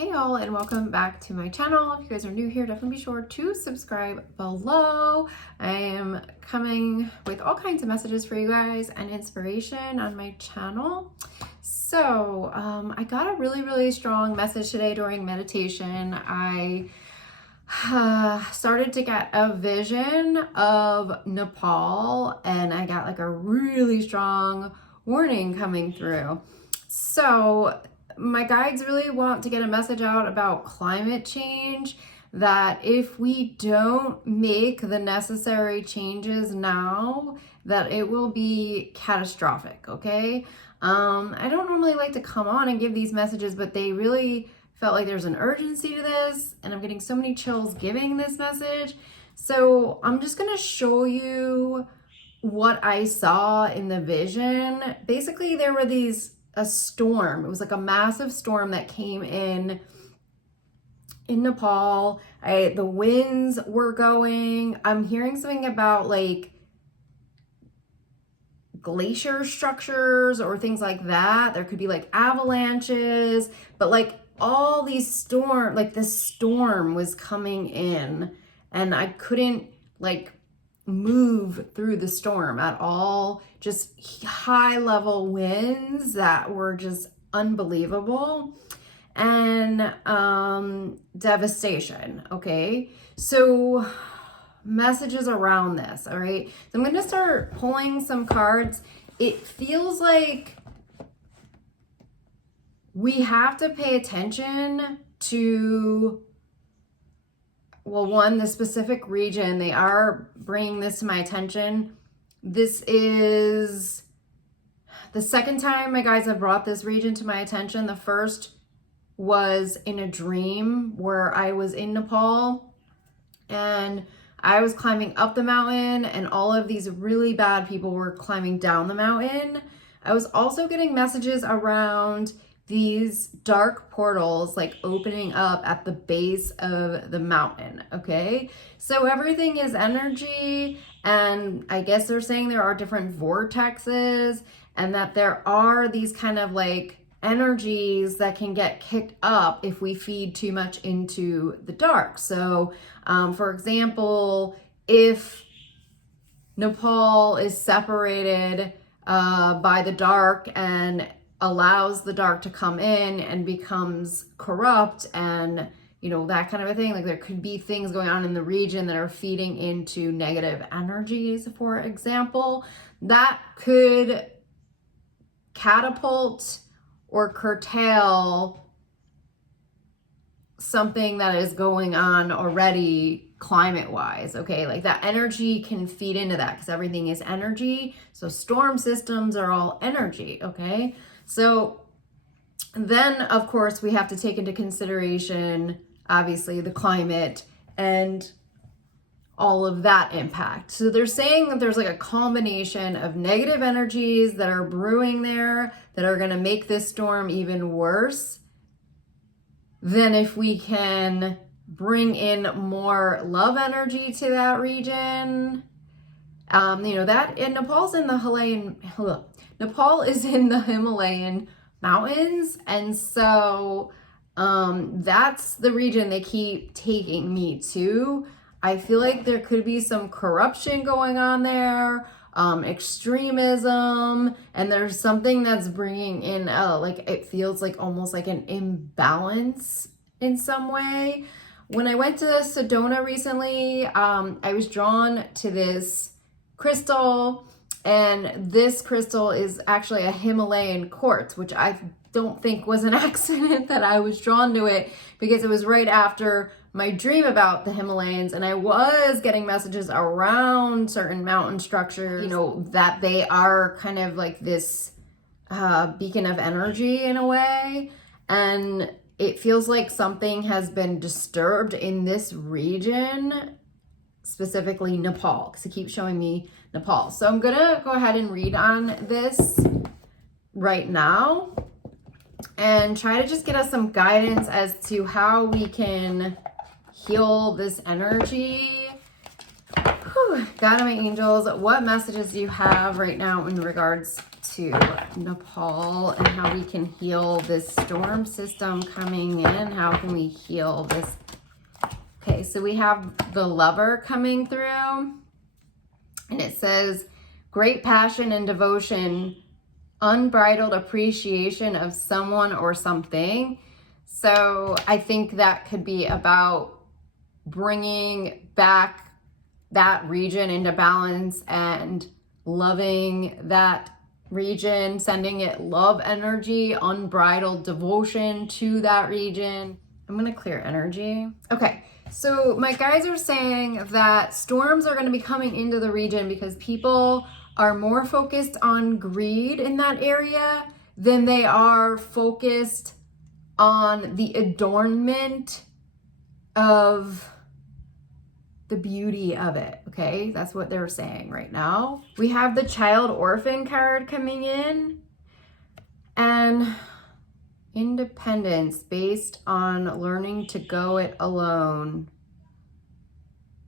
Hey all, and welcome back to my channel. If you guys are new here, definitely be sure to subscribe below. I am coming with all kinds of messages for you guys and inspiration on my channel. So I got a really strong message today during meditation. I started to get a vision of Nepal, and I got like a really strong warning coming through. So my guides really want to get a message out about climate change, that if we don't make the necessary changes now, that it will be catastrophic, okay? I don't normally like to come on and give these messages, but they really felt like there's an urgency to this, and I'm getting so many chills giving this message. So I'm just gonna show you what I saw in the vision. Basically, there were a storm. It was like a massive storm that came in Nepal. The winds were going. I'm hearing something about like glacier structures or things like that. There could be like avalanches, but like all these this storm was coming in, and I couldn't like move through the storm at all. Just high level winds that were just unbelievable, and devastation. Okay, so messages around this. All right, so I'm gonna start pulling some cards. It feels like we have to pay attention to, well, one, the specific region. They are bringing this to my attention. This is the second time my guides have brought this region to my attention. The first was in a dream where I was in Nepal and I was climbing up the mountain, and all of these really bad people were climbing down the mountain. I was also getting messages around these dark portals like opening up at the base of the mountain. Okay, so everything is energy, and I guess they're saying there are different vortexes, and that there are these kind of like energies that can get kicked up if we feed too much into the dark. So for example, if Nepal is separated by the dark and allows the dark to come in and becomes corrupt, and that kind of a thing, like there could be things going on in the region that are feeding into negative energies, for example, that could catapult or curtail something that is going on already climate wise. Okay, like that energy can feed into that because everything is energy. So storm systems are all energy. Okay, so then of course we have to take into consideration obviously the climate and all of that impact. So they're saying that there's like a combination of negative energies that are brewing there that are going to make this storm even worse than if we can bring in more love energy to that region. That, and Nepal is in the Himalayan mountains, and so that's the region they keep taking me to. I feel like there could be some corruption going on there, extremism, and there's something that's bringing in, like it feels like almost like an imbalance in some way. When I went to Sedona recently, I was drawn to this crystal, and this crystal is actually a Himalayan quartz, which I don't think was an accident that I was drawn to it, because it was right after my dream about the Himalayas, and I was getting messages around certain mountain structures, that they are kind of like this beacon of energy in a way. And it feels like something has been disturbed in this region, specifically Nepal, because it keeps showing me Nepal. So I'm gonna go ahead and read on this right now and try to just get us some guidance as to how we can heal this energy. Whew. God and my angels, what messages do you have right now in regards to Nepal and how we can heal this storm system coming in. How can we heal this? Okay, so we have the Lover coming through, and it says, great passion and devotion, unbridled appreciation of someone or something. So I think that could be about bringing back that region into balance and loving that region, sending it love energy, unbridled devotion to that region. I'm gonna clear energy. Okay, so my guides are saying that storms are gonna be coming into the region because people are more focused on greed in that area than they are focused on the adornment of the beauty of it, okay? That's what they're saying right now. We have the Child Orphan card coming in, and independence based on learning to go it alone,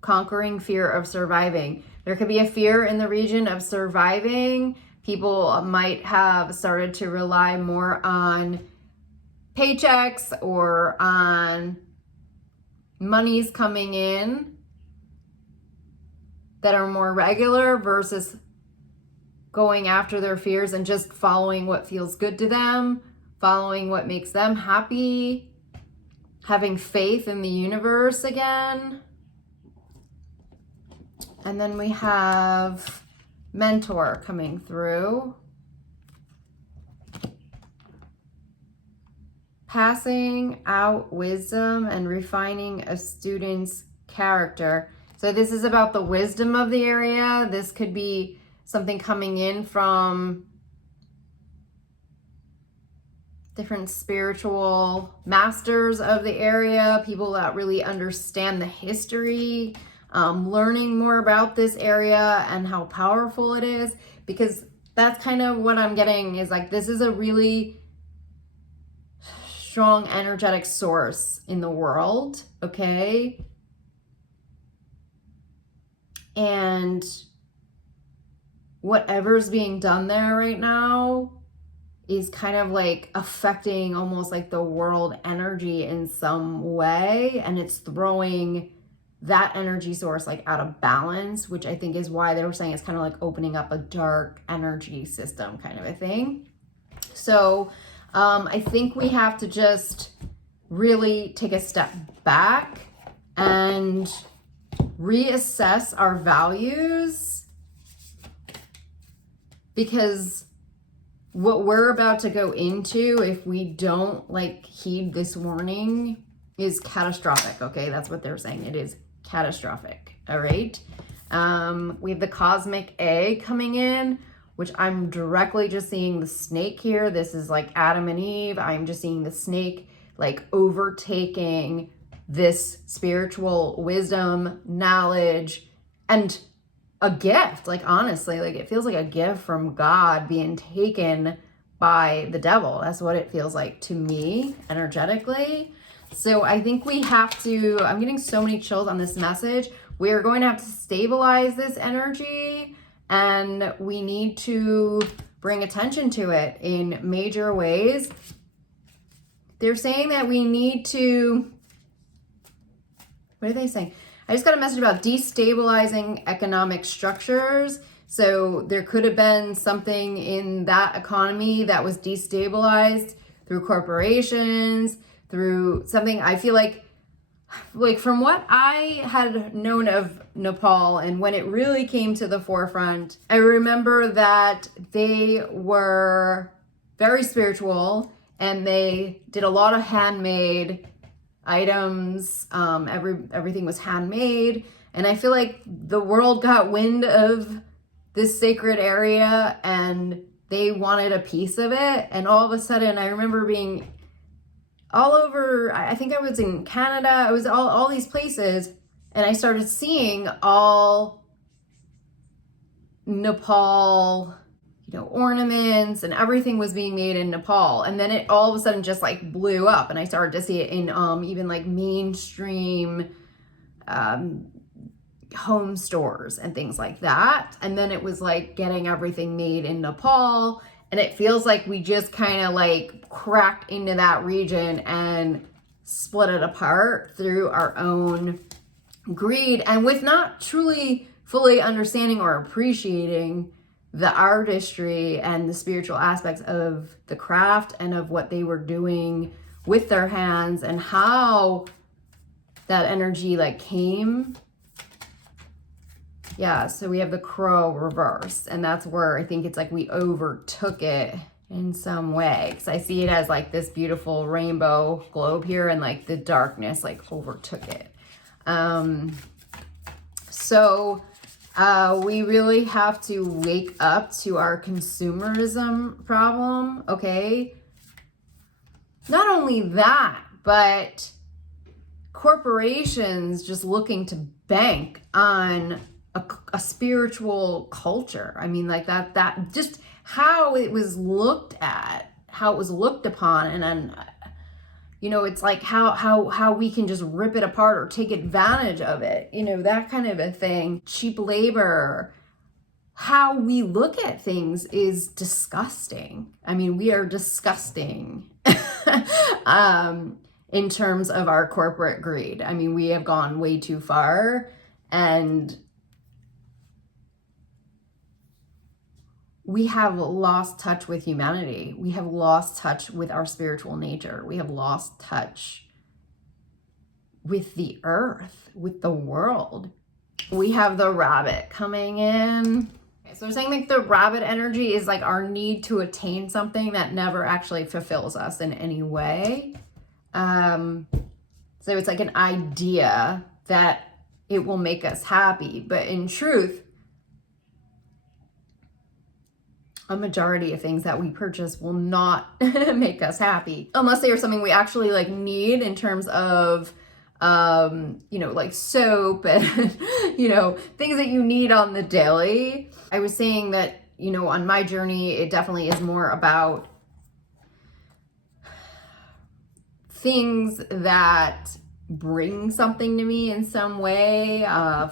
conquering fear of surviving. There could be a fear in the region of surviving. People might have started to rely more on paychecks or on monies coming in that are more regular versus going after their fears and just following what feels good to them, following what makes them happy, having faith in the universe again. And then we have Mentor coming through. Passing out wisdom and refining a student's character. So this is about the wisdom of the area. This could be something coming in from different spiritual masters of the area, people that really understand the history, learning more about this area and how powerful it is, because that's kind of what I'm getting is like, this is a really strong energetic source in the world, okay? And whatever's being done there right now is kind of like affecting almost like the world energy in some way, and it's throwing that energy source like out of balance, which I think is why they were saying it's kind of like opening up a dark energy system kind of a thing. So I think we have to just really take a step back and reassess our values, because what we're about to go into, if we don't like heed this warning, is catastrophic. Okay, that's what they're saying. It is catastrophic. All right. We have the cosmic egg coming in, which I'm directly just seeing the snake here. This is like Adam and Eve. I'm just seeing the snake like overtaking this spiritual wisdom, knowledge, and a gift. Like, honestly, like it feels like a gift from God being taken by the devil. That's what it feels like to me energetically. So I think we have to, I'm getting so many chills on this message. We are going to have to stabilize this energy, and we need to bring attention to it in major ways. They're saying that we need to, what are they saying? I just got a message about destabilizing economic structures. So there could have been something in that economy that was destabilized through corporations, through something. I feel like from what I had known of Nepal and when it really came to the forefront, I remember that they were very spiritual and they did a lot of handmade items. Everything was handmade, and I feel like the world got wind of this sacred area and they wanted a piece of it. And all of a sudden, I remember being all over, I think I was in Canada, I was all these places, and I started seeing all Nepal, ornaments, and everything was being made in Nepal. And then it all of a sudden just like blew up, and I started to see it in even like mainstream home stores and things like that. And then it was like getting everything made in Nepal, And it feels like we just kind of like cracked into that region and split it apart through our own greed, and with not truly fully understanding or appreciating the artistry and the spiritual aspects of the craft and of what they were doing with their hands and how that energy like came. Yeah, so we have the crow reversed, and that's where I think it's like we overtook it in some way, because I see it as like this beautiful rainbow globe here, and like the darkness like overtook it. So we really have to wake up to our consumerism problem, okay? Not only that, but corporations just looking to bank on a spiritual culture. I mean, like that just how it was looked at, how it was looked upon, and then, you know, it's like how we can just rip it apart or take advantage of it, you know, that kind of a thing. Cheap labor, how we look at things is disgusting. I mean, we are disgusting in terms of our corporate greed. I mean, we have gone way too far, and we have lost touch with humanity. We have lost touch with our spiritual nature. We have lost touch with the earth, with the world. We have the rabbit coming in. Okay, so we're saying like the rabbit energy is like our need to attain something that never actually fulfills us in any way. So it's like an idea that it will make us happy, but in truth, a majority of things that we purchase will not make us happy unless they are something we actually like need in terms of, you know, like soap and, you know, things that you need on the daily. I was saying that, you know, on my journey, it definitely is more about things that bring something to me in some way.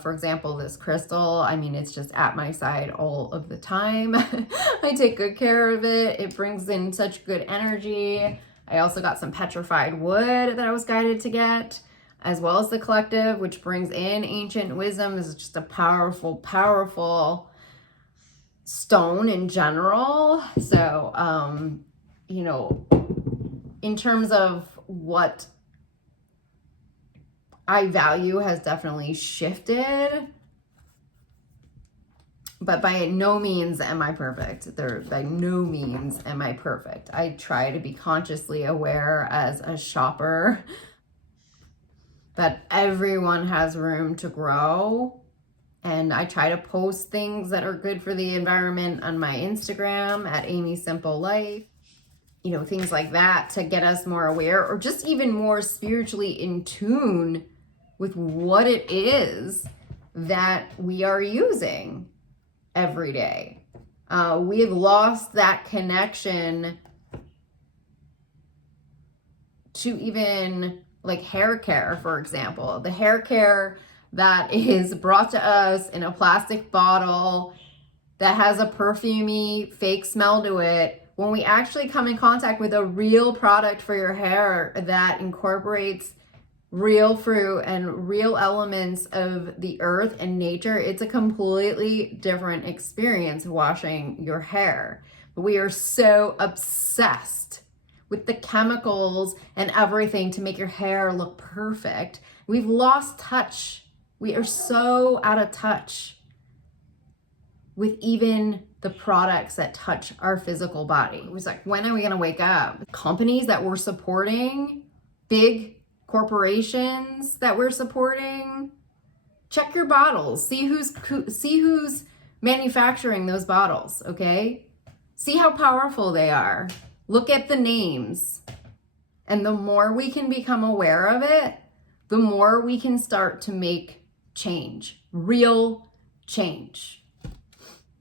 For example, this crystal, I mean, it's just at my side all of the time. I take good care of it. It brings in such good energy. I also got some petrified wood that I was guided to get, as well as the collective, which brings in ancient wisdom. This is just a powerful, powerful stone in general. So, you know, in terms of what I value has definitely shifted, but by no means am I perfect. By no means am I perfect. I try to be consciously aware as a shopper that everyone has room to grow, and I try to post things that are good for the environment on my Instagram at Amy Simple Life. You know, things like that to get us more aware, or just even more spiritually in tune with what it is that we are using every day. We have lost that connection to even like hair care, for example. The hair care that is brought to us in a plastic bottle that has a perfumey fake smell to it, when we actually come in contact with a real product for your hair that incorporates real fruit and real elements of the earth and nature, it's a completely different experience washing your hair. But we are so obsessed with the chemicals and everything to make your hair look perfect. We've lost touch. We are so out of touch with even the products that touch our physical body. It was like, when are we gonna wake up? Companies that we're supporting, big corporations that we're supporting, check your bottles. See who's manufacturing those bottles, okay? See how powerful they are. Look at the names. And the more we can become aware of it, the more we can start to make change, real change.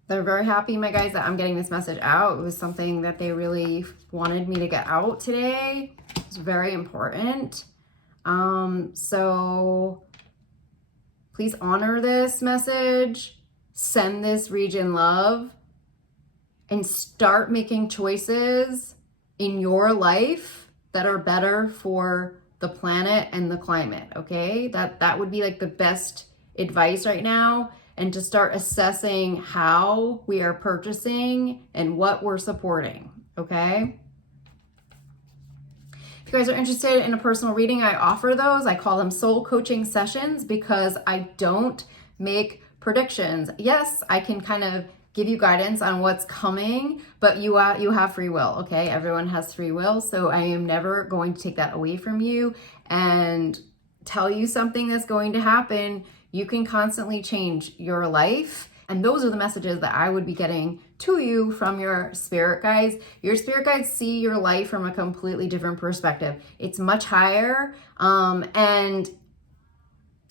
They're very happy, my guys, that I'm getting this message out. It was something that they really wanted me to get out today. It's very important. So please honor this message. Send this region love. and start making choices in your life that are better for the planet and the climate, okay? That would be like the best advice right now, and to start assessing how we are purchasing and what we're supporting, okay? If you guys are interested in a personal reading, I offer those. I call them soul coaching sessions because I don't make predictions. Yes, I can kind of give you guidance on what's coming, but you have free will, okay? Everyone has free will, so I am never going to take that away from you and tell you something that's going to happen. You can constantly change your life, and those are the messages that I would be getting to you from your spirit guides. Your spirit guides see your life from a completely different perspective. It's much higher, and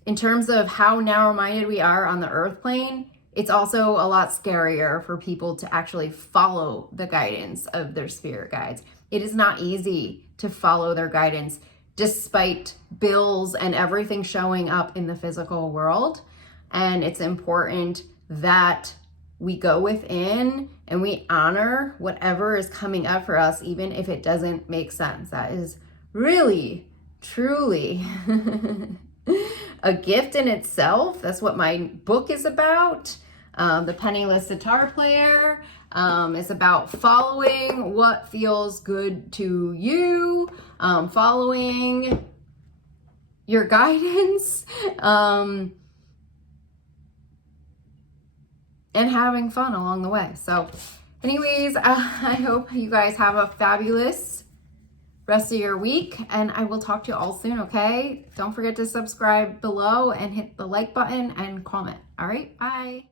in terms of how narrow-minded we are on the earth plane, it's also a lot scarier for people to actually follow the guidance of their spirit guides. It is not easy to follow their guidance despite bills and everything showing up in the physical world. And it's important that we go within and we honor whatever is coming up for us, even if it doesn't make sense. That is really, truly a gift in itself. That's what my book is about. The Penniless Sitar Player is about following what feels good to you, following your guidance, and having fun along the way. So anyways, I hope you guys have a fabulous rest of your week, and I will talk to you all soon, okay? Don't forget to subscribe below and hit the like button and comment. All right, bye.